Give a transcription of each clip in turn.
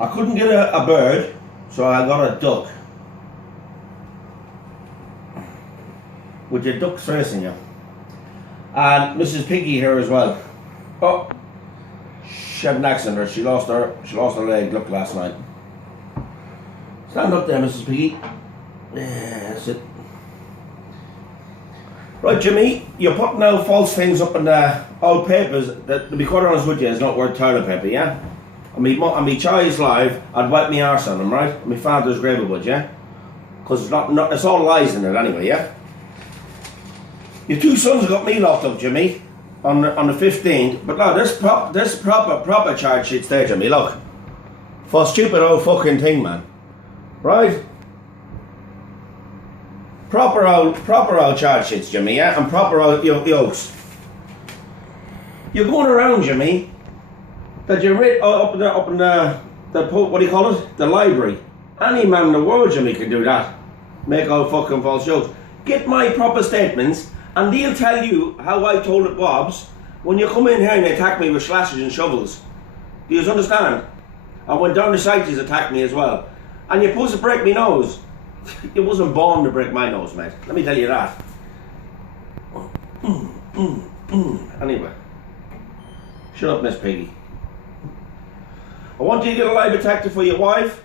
I couldn't get a bird, so I got a duck. With your ducks facing you. And Mrs. Piggy here as well. Oh, she had an accident. She lost her leg. Look, last night. Stand up there, Mrs. Piggy. Yeah, that's it. Right, Jimmy, you're putting out false things up in the old papers that, to be quite honest with you, is not worth toilet paper, yeah? And me child's live, I'd wipe my arse on them, right? And my father's grave would, yeah? Because it's all lies in it anyway, yeah? Your two sons got me locked up, Jimmy, on the 15th. But no, there's proper charge sheets there, Jimmy, look. For a stupid old fucking thing, man. Right? Proper old charge sheets, Jimmy, yeah? And proper old yokes. You're going around, Jimmy, that you're up in the what do you call it? The library. Any man in the world, Jimmy, can do that. Make all fucking false jokes. Get my proper statements, and they'll tell you how I told it Bob's when you come in here and attack me with slashes and shovels. Do you understand? And when down the site you attacked me as well. And you're supposed to break me nose. You wasn't born to break my nose, mate. Let me tell you that. Anyway. Shut up, Miss Piggy. I want you to get a lie detector for your wife,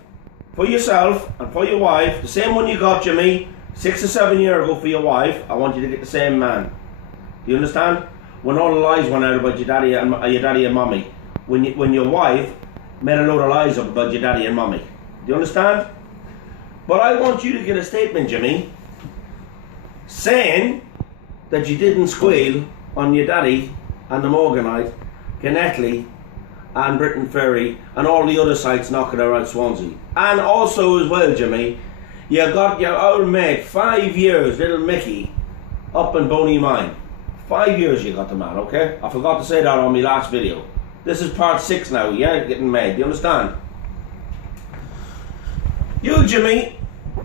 for yourself, and for your wife. The same one you got, Jimmy, 6 or 7 years ago for your wife. I want you to get the same man. Do you understand? When all the lies went out about your daddy and mommy. When your wife made a load of lies up about your daddy and mommy. Do you understand? But I want you to get a statement, Jimmy, saying that you didn't squeal on your daddy and the Morganite, Gilheaney and Britain Ferry and all the other sites knocking around Swansea. And also as well, Jimmy, you got your old mate, 5 years, little Mickey, up in Boney Mine. 5 years you got the man, okay? I forgot to say that on my last video. This is part 6 now, yeah, getting made, do you understand? You, Jimmy,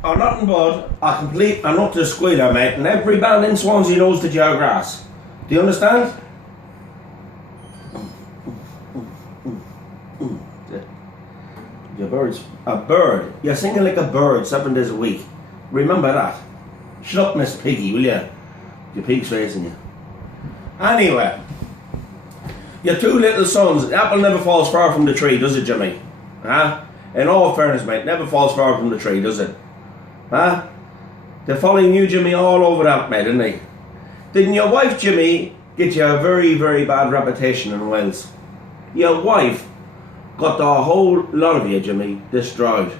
are nothing but a complete and utter squealer, mate, and every band in Swansea knows that you're grass. Do you understand? Your a bird. You're singing like a bird 7 days a week. Remember that. Shut up, Miss Piggy, will you? Your pig's facing you. Anyway, your two little sons, the apple never falls far from the tree, does it, Jimmy? Huh? In all fairness, mate, never falls far from the tree, does it? Huh? They're following you, Jimmy, all over that, mate, didn't they? Didn't your wife, Jimmy, get you a very, very bad reputation in Wales? Your wife got the whole lot of you, Jimmy, destroyed.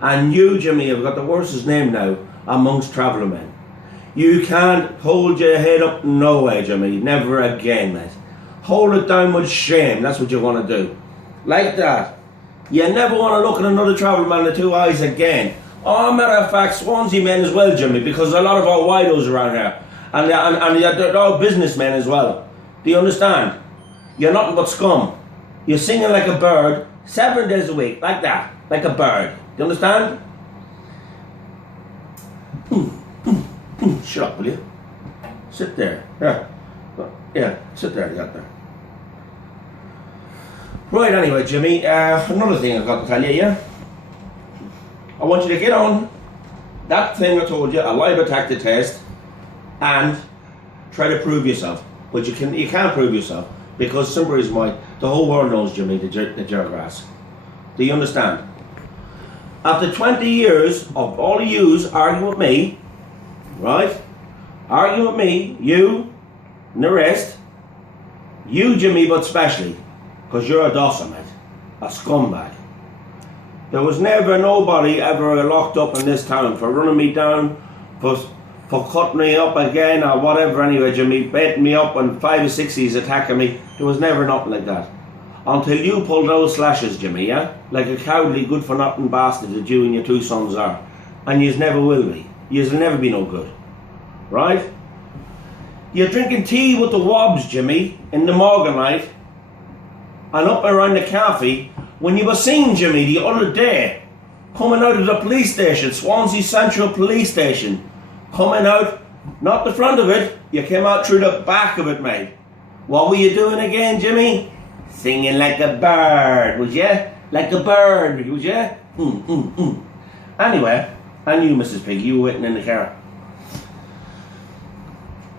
And you, Jimmy, have got the worstest name now amongst traveller men. You can't hold your head up no way, Jimmy. Never again, mate. Hold it down with shame. That's what you want to do. Like that. You never want to look at another traveller man in the two eyes again. Oh, matter of fact, Swansea men as well, Jimmy, because a lot of our widos around here. And they're all businessmen as well. Do you understand? You're nothing but scum. You're singing like a bird 7 days a week, like that, like a bird. Do you understand? Shut up, will you? Sit there. Yeah, sit there, you got there. Right, anyway, Jimmy, another thing I've got to tell you, yeah? I want you to get on that thing I told you, a lie detector test, and try to prove yourself. But you can't prove yourself, because some reason why the whole world knows, Jimmy, that you're grass. Do you understand? After 20 years of all of yous arguing with me, right? Arguing with me, you and the rest, you, Jimmy, but especially, because you're a dosser, mate, a scumbag. There was never nobody ever locked up in this town for running me down, for cutting me up again or whatever anyway, Jimmy, baiting me up and 5 or 6s attacking me. There was never nothing like that. Until you pulled those slashes, Jimmy, yeah? Like a cowardly, good-for-nothing bastard that you and your two sons are. And yous never will be. Yous will never be no good. Right? You're drinking tea with the wobs, Jimmy, in the Morganite, and up around the cafe, when you were seen, Jimmy, the other day, coming out of the police station, Swansea Central Police Station, coming out, not the front of it, you came out through the back of it, mate. What were you doing again, Jimmy? Singing like a bird, was you? Like a bird, would you? Anyway, and you, Mrs. Piggy, you were waiting in the car.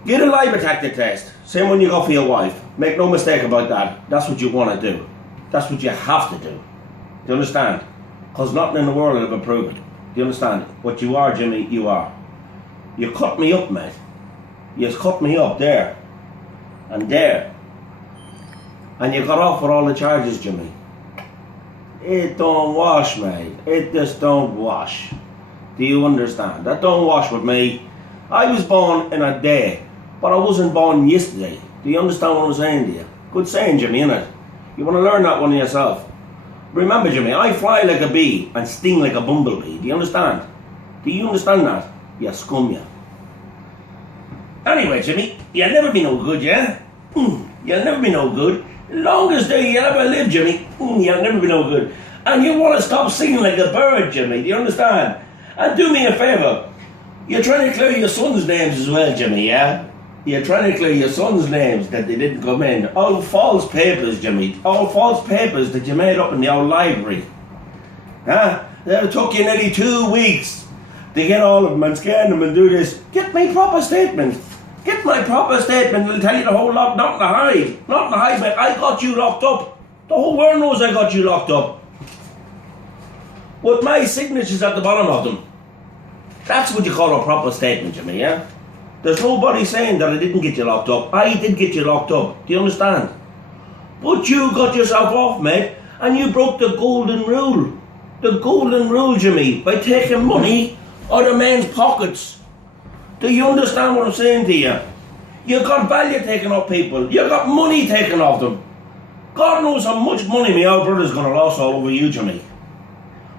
Get a lie detector test. Same one you got for your wife. Make no mistake about that. That's what you want to do. That's what you have to do. Do you understand? Because nothing in the world will ever prove it. Do you understand? What you are, Jimmy, you are. You cut me up, mate. You just cut me up there. And there. And you got off with all the charges, Jimmy. It don't wash, mate. It just don't wash. Do you understand? That don't wash with me. I was born in a day, but I wasn't born yesterday. Do you understand what I'm saying to you? Good saying, Jimmy, innit? You want to learn that one yourself. Remember, Jimmy, I fly like a bee and sting like a bumblebee. Do you understand? Do you understand that? You scum, you. Anyway, Jimmy, you'll never be no good, yeah? You'll never be no good. Longest day you ever live, Jimmy, you'll never be no good. And you want to stop singing like a bird, Jimmy, do you understand? And do me a favour. You're trying to clear your son's names as well, Jimmy, yeah? You're trying to clear your son's names that they didn't come in. All false papers, Jimmy. All false papers that you made up in the old library. Huh? It took you nearly 2 weeks to get all of them and scan them and do this. Get my proper statement. Get my proper statement. It'll tell you the whole lot. Not to hide. Not to hide, mate. I got you locked up. The whole world knows I got you locked up. With my signature's at the bottom of them. That's what you call a proper statement, Jimmy, yeah? There's nobody saying that I didn't get you locked up. I did get you locked up. Do you understand? But you got yourself off, mate, and you broke the golden rule. The golden rule, Jimmy, by taking money out of men's pockets. Do you understand what I'm saying to you? You got value taken off people. You got money taken off them. God knows how much money my old brother's going to lose all over you, Jimmy.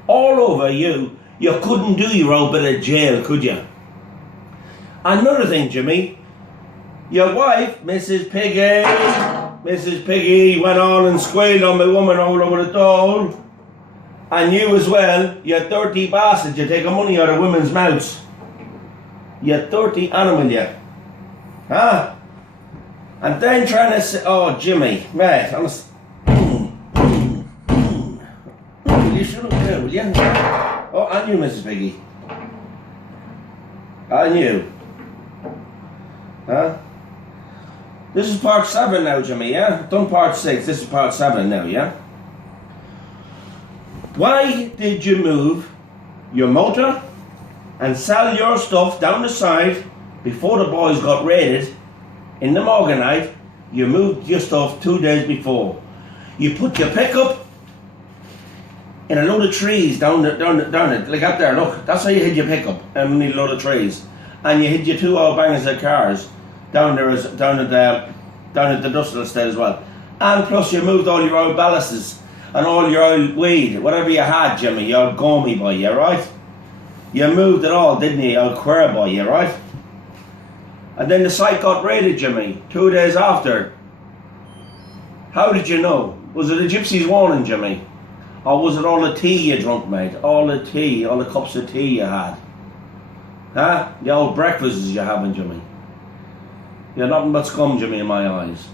All over you. You couldn't do your own bit of jail, could you? Another thing, Jimmy. Your wife, Mrs. Piggy, went on and squealed on my woman all over the door. And you as well, you dirty bastard, you take money out of women's mouths. You dirty animal, you. Huh? And then trying to say, oh, Jimmy, mate, honest. You shouldn't do, will you? Oh, and you, Mrs. Piggy. And you. Huh? This is part 7 now, Jimmy, yeah? I've done part 6, this is part 7 now, yeah? Why did you move your motor and sell your stuff down the side before the boys got raided in the morgan night? You moved your stuff 2 days before. You put your pickup in a load of trees down it, like up there, look, that's how you hid your pickup, and a load of trees. And you hid your 2 old bangers of cars down at the industrial estate as well. And plus you moved all your old ballasts and all your old weed, whatever you had, Jimmy, you old gummy boy, you right? You moved it all, didn't you, old queer boy, you right? And then the site got raided, Jimmy, 2 days after. How did you know? Was it a gypsy's warning, Jimmy? Or was it all the tea you drunk, mate? All the tea, all the cups of tea you had? Huh? The old breakfasts you're having, Jimmy. You're nothing but scum, Jimmy, in my eyes.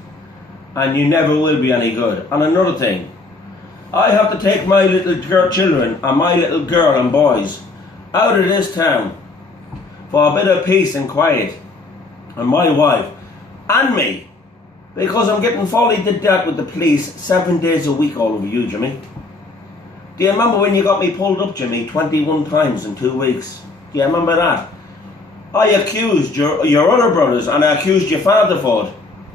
And you never will be any good. And another thing, I have to take my little children and my little girl and boys out of this town for a bit of peace and quiet. And my wife and me. Because I'm getting fully to death with the police 7 days a week all over you, Jimmy. Do you remember when you got me pulled up, Jimmy, 21 times in 2 weeks? Do you remember that? I accused your other brothers and I accused your father for it.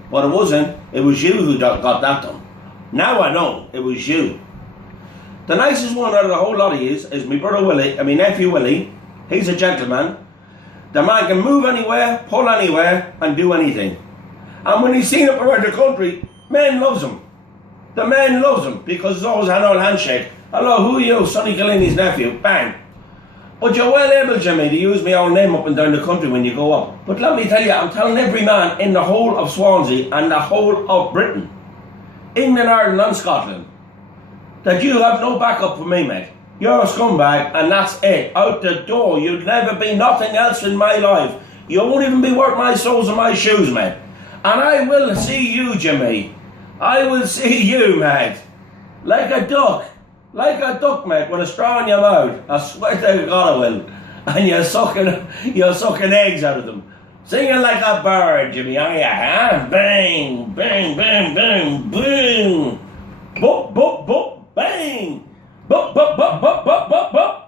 But it wasn't. It was you who got that done. Now I know it was you. The nicest one out of the whole lot of you is my brother Willie, my nephew Willie. He's a gentleman. The man can move anywhere, pull anywhere, and do anything. And when he's seen up around the country, men loves him. The men loves him because it's always an old handshake. Hello, who are you? Sonny Gilheaney's nephew. Bang. But you're well able, Jimmy, to use my own name up and down the country when you go up. But let me tell you, I'm telling every man in the whole of Swansea and the whole of Britain, England, Ireland and Scotland, that you have no backup for me, mate. You're a scumbag and that's it. Out the door. You'll never be nothing else in my life. You won't even be worth my soles and my shoes, mate. And I will see you, Jimmy. I will see you, mate. Like a duck. like a duck, mate, with a straw in your mouth. I swear to God I will. And you're sucking eggs out of them. Singing like a bird, Jimmy, are you, huh? Bang, bang, bang, bang, boom. Boop, boop, boop, bang. Boop, boop, boop, boop, boop, boop, boop.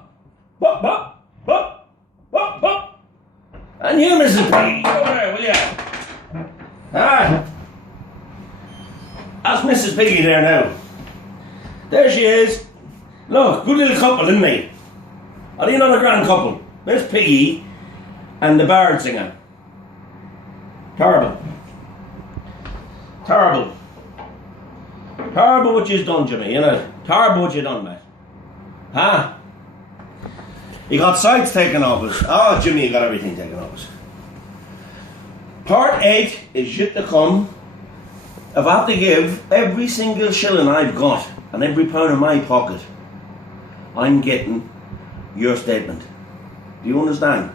Boop, boop, boop, boop, boop. And you, Mrs. Piggy, over there, will you? Ah. That's Mrs. Piggy there now. There she is. Look, good little couple, isn't they? Are they another grand couple? There's Piggy and the bird singer. Terrible. Terrible. Terrible what you've done, Jimmy, you know. Terrible what you've done, mate. Huh? You got sights taken off us. Oh, Jimmy, you got everything taken off us. Part 8 is yet to come. If I have to give every single shilling I've got and every pound in my pocket, I'm getting your statement. Do you understand?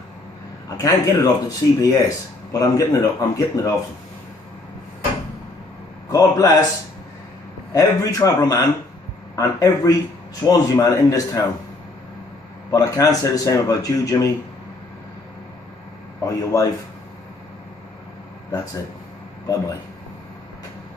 I can't get it off the CPS, but I'm getting it off them. God bless every traveller man and every Swansea man in this town. But I can't say the same about you, Jimmy, or your wife. That's it. Bye-bye.